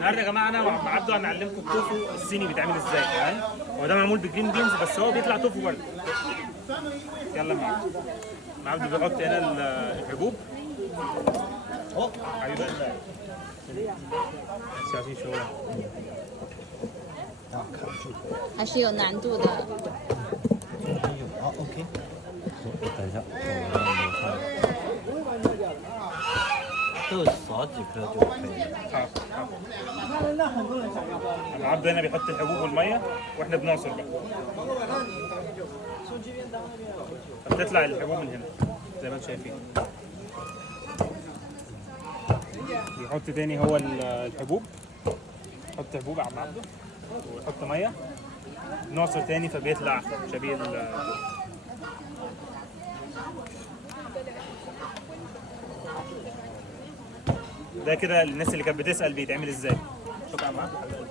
النهارده يا جماعه انا وعم عبده هنعلمكم التوفو الصيني بيتعمل ازاي. تمام؟ هو ده معمول بالجرين بينز بس هو بيطلع توفو برضه. يلا معاك. عبده بيحط هنا الحبوب. حبيبي قلبي.小心说了。还是有难度的。好，OK。等一下，豆少几颗就可以了。那很多人想要。عبده هنا بيحط الحبوب والميه واحنا بنعصر بقى. بتطلع الحبوب من هنا زي ما انتم شايفين. يحط تاني هو الحبوب. يحط حبوب يا عم عبده ويحط ميه نعصر تاني فبيطلع شبيه ده كده الناس اللي كانت بتسأل بيتعمل ازاي. شكرا يا عم عبده.